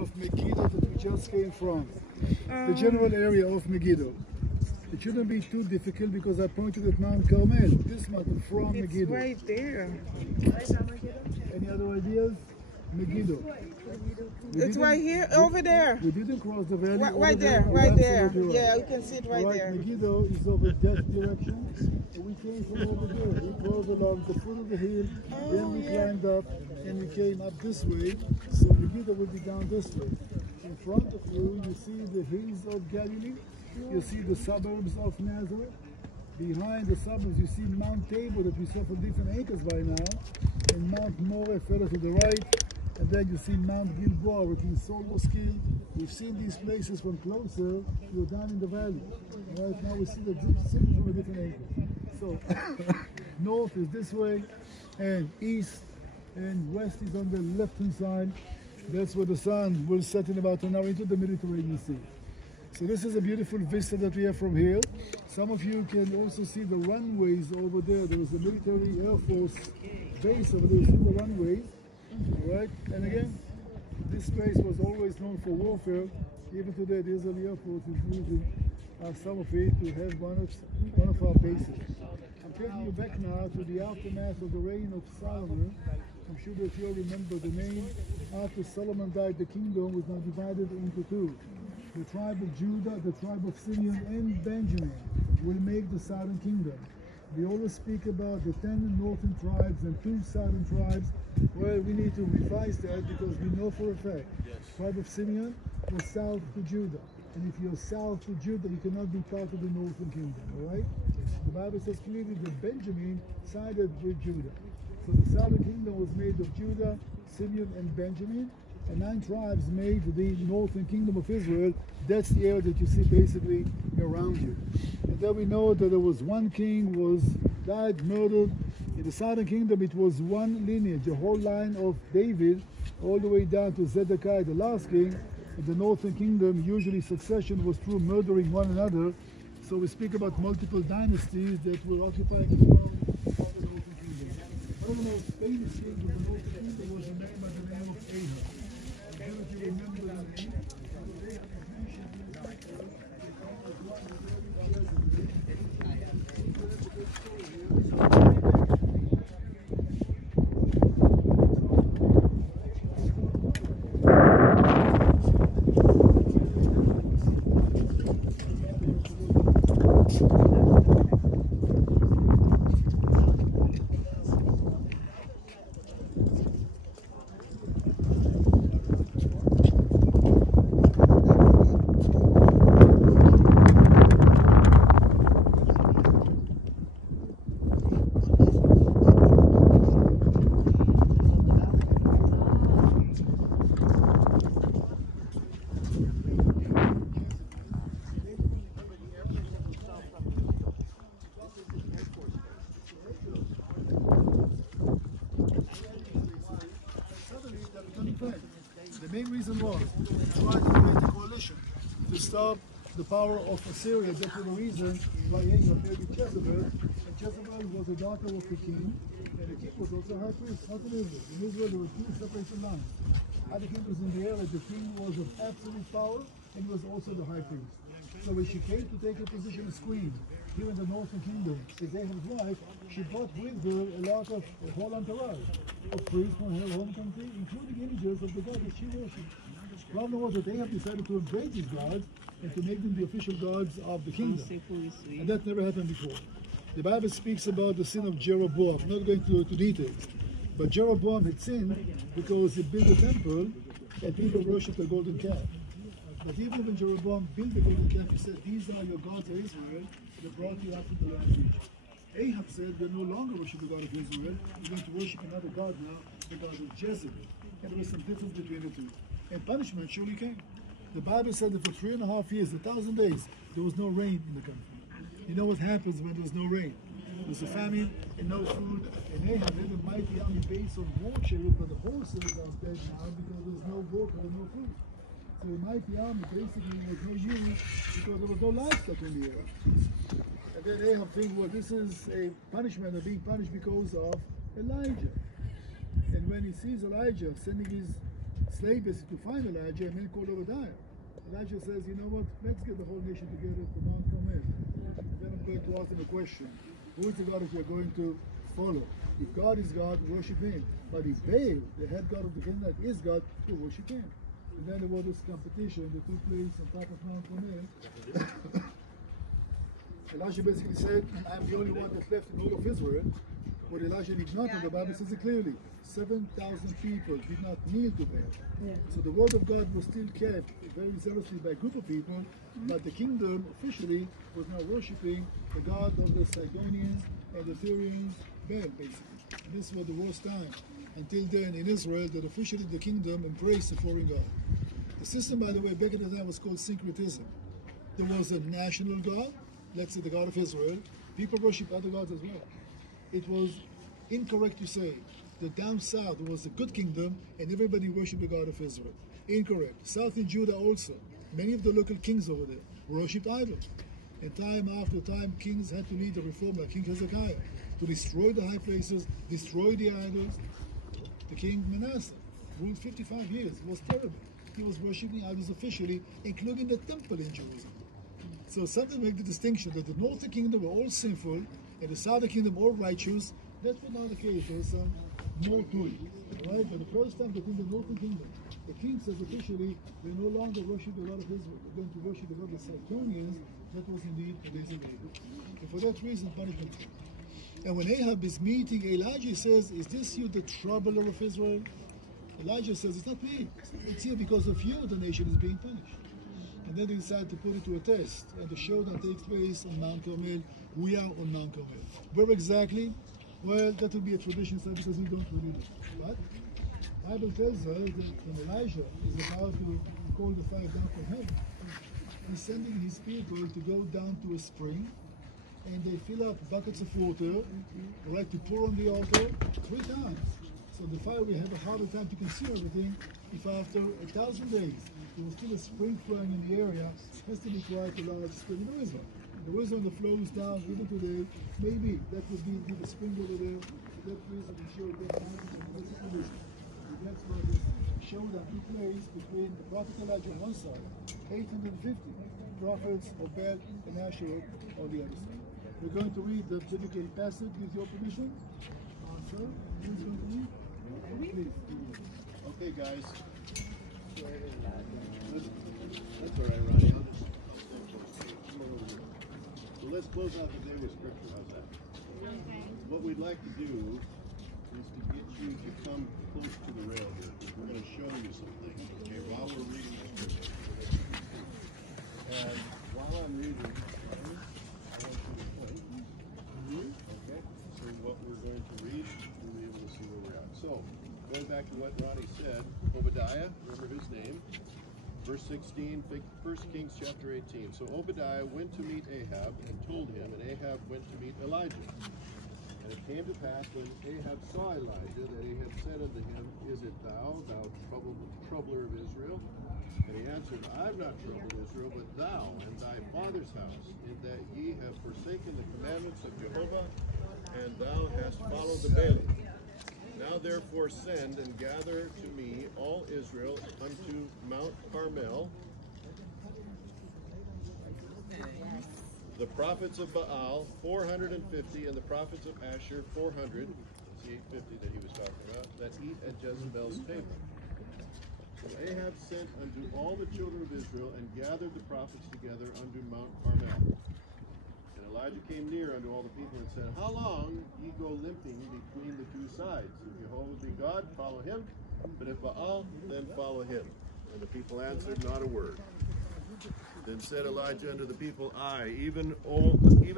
of Megiddo that we just came from. The general area of Megiddo. It shouldn't be too difficult because I pointed at Mount Carmel, this mountain from Megiddo. Right there. Any other ideas? Megiddo. It's right here, over there. We didn't cross the valley. Right there, right there. Yeah, you can see it right there. Megiddo is over that direction. We came from over there. We drove along the foot of the hill, then we climbed up, and we came up this way. So Megiddo will be down this way. In front of you, you see the hills of Galilee. You see the suburbs of Nazareth. Behind the suburbs, you see Mount Tabor that we saw from different acres by now, and Mount Moreh further to the right. And then you see Mount Gilboa, where King Saul was killed. We've seen these places from closer. You're down in the valley. Right now we see the city from a different angle. So north is this way, and east and west is on the left-hand side. That's where the sun will set in about an hour into the Mediterranean Sea. So this is a beautiful vista that we have from here. Some of you can also see the runways over there. There is a military Air Force base over there. You see the runways. All right, and again, this place was always known for warfare. Even today, the Israeli Air Force is using some of it to have one of our bases. I'm taking you back now to the aftermath of the reign of Solomon. I'm sure that you all remember the name. After Solomon died, the kingdom was now divided into two. The tribe of Judah, the tribe of Simeon, and Benjamin will make the southern kingdom. We always speak about the 10 northern tribes and 2 southern tribes. Well, we need to revise that because we know for a fact the tribe of Simeon was south to Judah. And if you're south to Judah, you cannot be part of the northern kingdom, all right? The Bible says clearly that Benjamin sided with Judah. So the southern kingdom was made of Judah, Simeon, and Benjamin. And 9 tribes made the northern kingdom of Israel. That's the area that you see basically around you. And then we know that there was one king was died, murdered. In the southern kingdom, it was one lineage, the whole line of David, all the way down to Zedekiah, the last king. In the northern kingdom, usually succession was through murdering one another. So we speak about multiple dynasties that were occupying the throne of the northern kingdom. One of the most famous kings of the northern kingdom was a man by the name of Ahab. I don't know if you remember the name. The main reason was they tried to create a coalition to stop the power of Assyria. That was the reason why Ahab married Jezebel. And Jezebel was the daughter of the king, and the king was also a high priest, not in Israel. In Israel there were 2 separated lines. Other kingdoms in the area, the king was of absolute power, and he was also the high priest. So when she came to take her position as queen here in the northern kingdom, as Ahab's wife, she brought with her a lot of a whole entourage of priests from her home country, including images of the God that she worshipped. The problem was that Ahab decided to upgrade these gods and to make them the official gods of the kingdom. And that never happened before. The Bible speaks about the sin of Jeroboam. I'm not going to details, but Jeroboam had sinned because he built a temple and people worshipped a golden calf. But even when Jeroboam built the golden calf, he said, "These are your gods of Israel that brought you out from the land of Egypt." Ahab said, "We're no longer worship the God of Israel. We're going to worship another God now, the God of Jezebel." And there was some difference between the two. And punishment surely came. The Bible said that for 3.5 years, 1,000 days, there was no rain in the country. You know what happens when there's no rain? There's a famine and no food. And Ahab had a mighty army based on war chariots, but the horses are dead now because there's no water and no food. So the mighty army basically was no use because there was no livestock in the area. And then Ahab thinks, well, this is a punishment of being punished because of Elijah. And when he sees Elijah sending his slave basically to find Elijah, and then called Obadiah. Elijah says, you know what, let's get the whole nation together to Mount Carmel. Then I'm going to ask them a question. Who is the God that we are going to follow? If God is God, worship him. But if Baal, the head god of the Canaanite, is God, we worship him. And then there was this competition that took place on top of Mount Carmel. Elijah basically said, I'm the only one that's left in all of Israel. What Elijah did not, and the Bible says it clearly, 7,000 people did not kneel to Baal. Yeah. So the word of God was still kept very zealously by a group of people, but the kingdom officially was now worshipping the God of the Sidonians and the Syrians, Baal, basically. And this was the worst time. Until then, in Israel, that officially the kingdom embraced the foreign God. The system, by the way, back in the time was called syncretism. There was a national God, let's say the God of Israel. People worship other gods as well. It was incorrect to say that down south was a good kingdom and everybody worshipped the God of Israel. Incorrect. South in Judah also, many of the local kings over there worshipped idols. And time after time, kings had to lead a reform like King Hezekiah to destroy the high places, destroy the idols. The king Manasseh ruled 55 years. It was terrible. He was worshipping idols officially, including the temple in Jerusalem. So something make the distinction that the northern kingdom were all sinful and the southern kingdom all righteous. That was not the case. There was some more to it. Right? But the first time that in the northern kingdom, the king says officially they no longer worship the God of Israel. They're going to worship the God of the Sidonians. That was indeed the days of Ahab. And for that reason, punishment came. And when Ahab is meeting Elijah, says, is this you, the troubler of Israel? Elijah says, it's not me. It's here because of you the nation is being punished. And then they decide to put it to a test. And the showdown takes place on Mount Carmel. We are on Mount Carmel. Where exactly? Well, that will be a tradition because we don't really know. But the Bible tells us that when Elijah is about to call the fire down from heaven, he's sending his people to go down to a spring, and they fill up buckets of water, right, to pour on the altar 3 times. So the fire will have a harder time to consume everything if after 1,000 days there was still a spring flowing in the area. It has to be quite a large spring. There is one. There is one that flows down even today. Maybe that would be the spring over there. That reason we show that mountain and that's a tradition. That's why this showdown took place between the prophet Elijah on one side, 850 prophets of Baal and Asherah on the other side. We're going to read the biblical passage with your permission. Sir, who's going to read? Please. Okay, guys. That's all right, Ronnie. I'll just come over here. So let's close out the day with scripture. How's that? Okay. What we'd like to do is to get you to come close to the rail here. We're going to show you some things, okay, while we're reading the scripture. And while I'm reading, I want you to point. Okay? So what we're going to read, we'll be able to see where we're at. So, going back to what Ronnie said, Obadiah, remember his name, verse 16, 1 Kings chapter 18. So Obadiah went to meet Ahab and told him, and Ahab went to meet Elijah. And it came to pass when Ahab saw Elijah that Ahab said unto him, Is it thou, thou troubler of Israel? And he answered, I have not troubled Israel, but thou and thy father's house, in that ye have forsaken the commandments of Jehovah, and thou hast followed the Baal. Now therefore send and gather to me all Israel unto Mount Carmel, the prophets of Baal 450, and the prophets of Asher 400. It's the 850 that he was talking about, that eat at Jezebel's table. So Ahab sent unto all the children of Israel and gathered the prophets together unto Mount Carmel. And Elijah came near unto all the people and said, How long ye go limping between the 2 sides? If Jehovah be God, follow him, but if Baal, then follow him. And the people answered not a word. Then said Elijah unto the people, even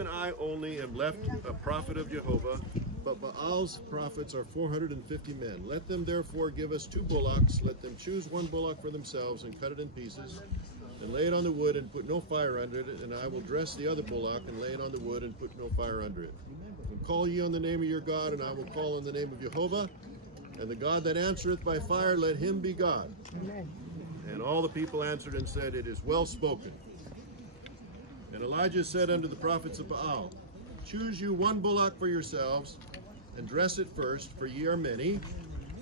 I only am left a prophet of Jehovah, but Baal's prophets are 450 men. Let them therefore give us 2 bullocks. Let them choose 1 bullock for themselves and cut it in pieces, and lay it on the wood and put no fire under it. And I will dress the other bullock and lay it on the wood and put no fire under it. And call ye on the name of your God, and I will call on the name of Jehovah. And the God that answereth by fire, let him be God. Amen. And all the people answered and said, It is well spoken. And Elijah said unto the prophets of Baal, Choose you 1 bullock for yourselves, and dress it first, for ye are many.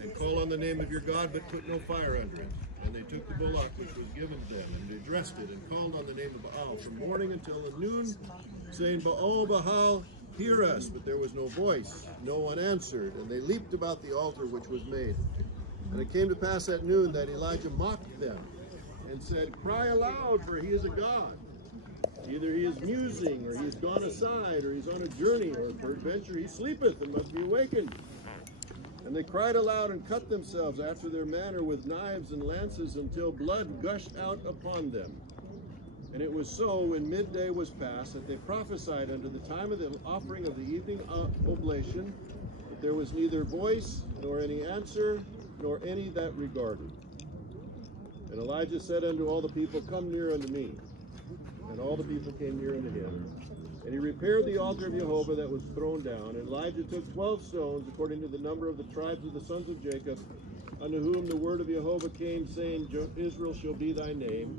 and call on the name of your God, but put no fire under it. And they took the bullock which was given them, and they dressed it, and called on the name of Baal from morning until the noon, saying, Baal, Baal, hear us. But there was no voice, no one answered. And they leaped about the altar which was made. And it came to pass at noon that Elijah mocked them, and said, Cry aloud, for he is a god. Either he is musing, or he is gone aside, or he is on a journey, or peradventure he sleepeth and must be awakened. And they cried aloud and cut themselves after their manner with knives and lances until blood gushed out upon them. And it was so, when midday was past, that they prophesied unto the time of the offering of the evening oblation, that there was neither voice, nor any answer, nor any that regarded. And Elijah said unto all the people, Come near unto me. And all the people came near unto him. And he repaired the altar of Jehovah that was thrown down. And Elijah took 12 stones, according to the number of the tribes of the sons of Jacob, unto whom the word of Jehovah came, saying, Israel shall be thy name.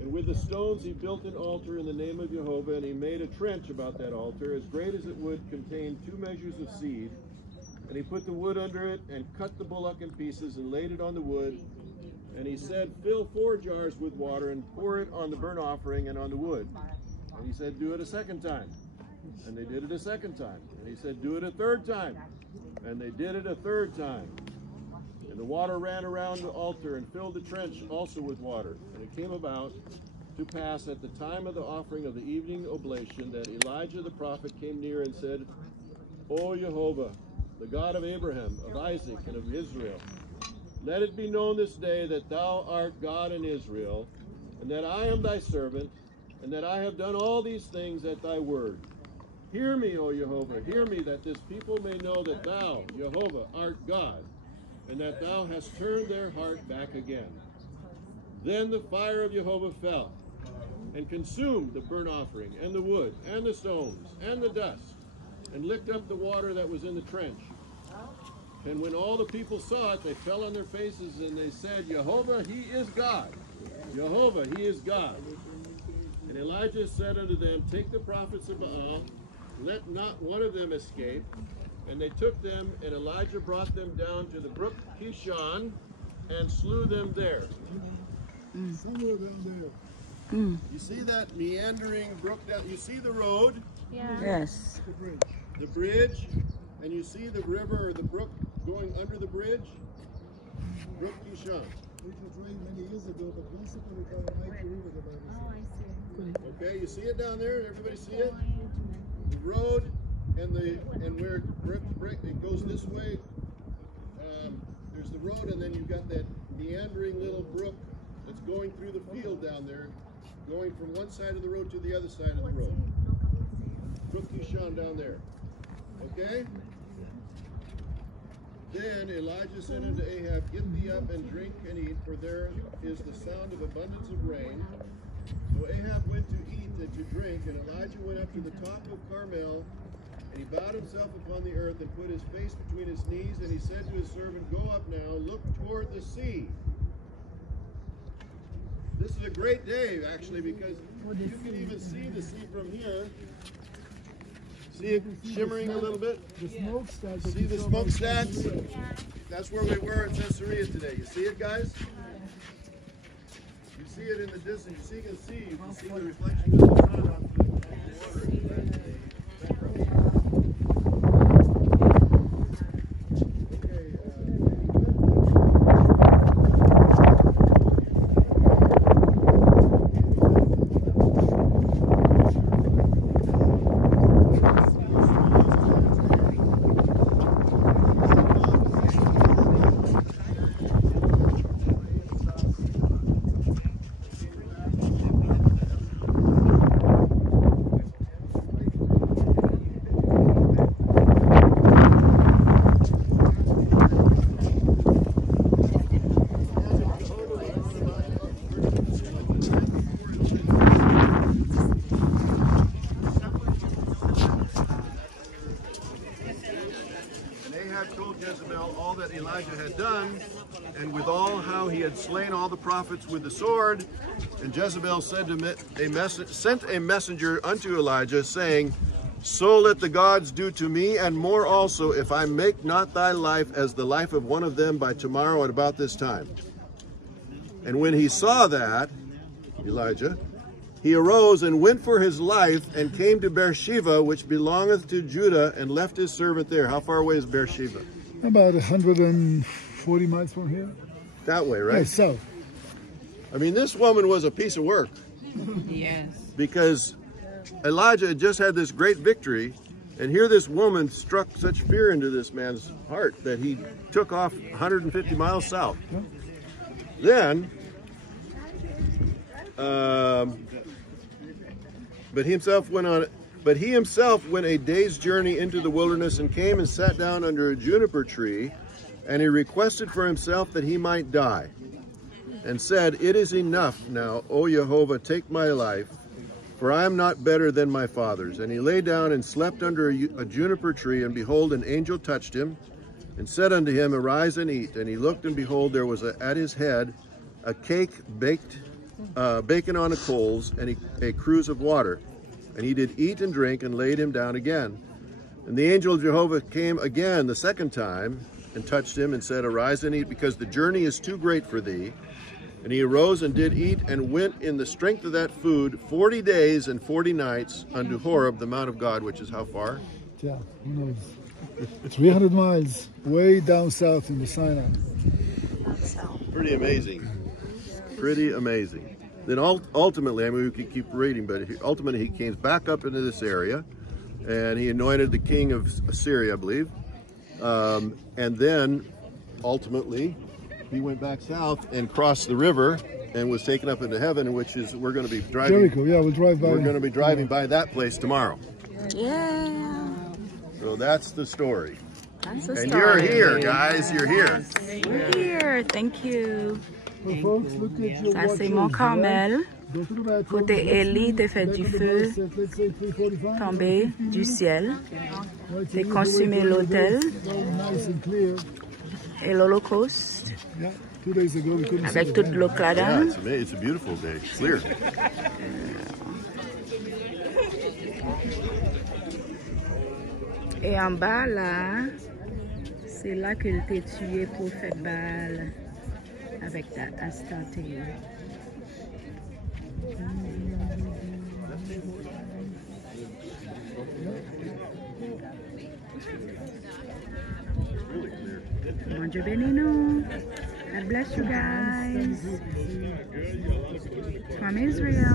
And with the stones he built an altar in the name of Jehovah, and he made a trench about that altar, as great as it would contain 2 measures of seed. And he put the wood under it, and cut the bullock in pieces, and laid it on the wood. And he said, Fill 4 jars with water, and pour it on the burnt offering and on the wood. And he said, Do it a second time. And they did it a second time. And he said, Do it a third time. And they did it a third time. And the water ran around the altar and filled the trench also with water. And it came about to pass at the time of the offering of the evening oblation that Elijah the prophet came near and said, O Jehovah, the God of Abraham, of Isaac, and of Israel, let it be known this day that thou art God in Israel, and that I am thy servant, and that I have done all these things at thy word. Hear me, O Jehovah, hear me, that this people may know that thou, Jehovah, art God, and that thou hast turned their heart back again. Then the fire of Jehovah fell, and consumed the burnt offering, and the wood, and the stones, and the dust, and licked up the water that was in the trench. And when all the people saw it, they fell on their faces, and they said, Jehovah, he is God. Jehovah, he is God. And Elijah said unto them, Take the prophets of Baal, let not one of them escape. And they took them, and Elijah brought them down to the brook Kishon, and slew them there. Somewhere down there. You see that meandering brook down? You see the road? Yeah. Yes. The bridge. The bridge? And you see the river or the brook going under the bridge? Brook Kishon. Which was raised many years ago, but once upon a time, I might river the Bible Oh, I see. Okay, you see it down there? Everybody see it? The road and where it goes this way. There's the road, and then you've got that meandering little brook that's going through the field down there, going from one side of the road to the other side of the road. Brook Kishon down there. Okay? Then Elijah said unto Ahab, Get thee up and drink and eat, for there is the sound of abundance of rain. So Ahab went to eat and to drink, and Elijah went up to the top of Carmel, and he bowed himself upon the earth and put his face between his knees, and he said to his servant, Go up now, look toward the sea. This is a great day, actually, because you can even see the sea from here. See it shimmering a little bit? The smokestack. See the smokestacks? That's where we were in Caesarea today. You see it, guys? You see it in the distance. You can see the reflection of the sun on the water in the background. All that Elijah had done, and with all how he had slain all the prophets with the sword. And Jezebel said sent a messenger unto Elijah, saying, so let the gods do to me, and more also, if I make not thy life as the life of one of them by tomorrow at about this time. And when he saw that, Elijah, he arose and went for his life and came to Beersheba, which belongeth to Judah, and left his servant there. How far away is Beersheba? About 140 miles from here. That way, right? Yeah, south. I mean, this woman was a piece of work. Yes. Because Elijah had just had this great victory, and here this woman struck such fear into this man's heart that he took off 150 miles south. Yeah. Then, but he himself went a day's journey into the wilderness and came and sat down under a juniper tree, and he requested for himself that he might die, and said, It is enough now, O Jehovah, take my life, for I am not better than my fathers. And he lay down and slept under a juniper tree, and behold, an angel touched him, and said unto him, Arise and eat. And he looked, and behold, there was at his head a cake baked, bacon on the coals, and a cruse of water. And he did eat and drink, and laid him down again. And the angel of Jehovah came again the second time, and touched him, and said, Arise and eat, because the journey is too great for thee. And he arose and did eat, and went in the strength of that food 40 days and 40 nights unto Horeb, the mount of God, which is how far? Yeah, who knows? 300 miles, way down south in the Sinai. Pretty amazing. Pretty amazing. Then ultimately, I mean, we could keep reading, but ultimately he came back up into this area, and he anointed the king of Assyria, I believe. And then, ultimately, he went back south and crossed the river and was taken up into heaven, which is, we're going to be driving. Jericho, yeah, we'll drive by. We're going to be driving by that place tomorrow. Yeah. So that's the story. That's the And story. you're here, guys. You're here. We're here. Thank you. Well, folks, look at your Ça, c'est watches, mon Carmel. right? Go to the bathroom. Côté Élie, t'as fait du feu Let's say 3:45. tombé du ciel. Right, so T'as you consumé have to wait l'hôtel till it's nice and clear. et l'Holocauste Yeah, 2 days ago we couldn't avec see toute it. l'eau Yeah, là-dedans. it's amazing. It's a beautiful day. Clear. Et en bas là, c'est là qu'il t'a tué pour faire balle avec that Astarte. Bon Dieu bénis nous. God bless you guys. From Israel.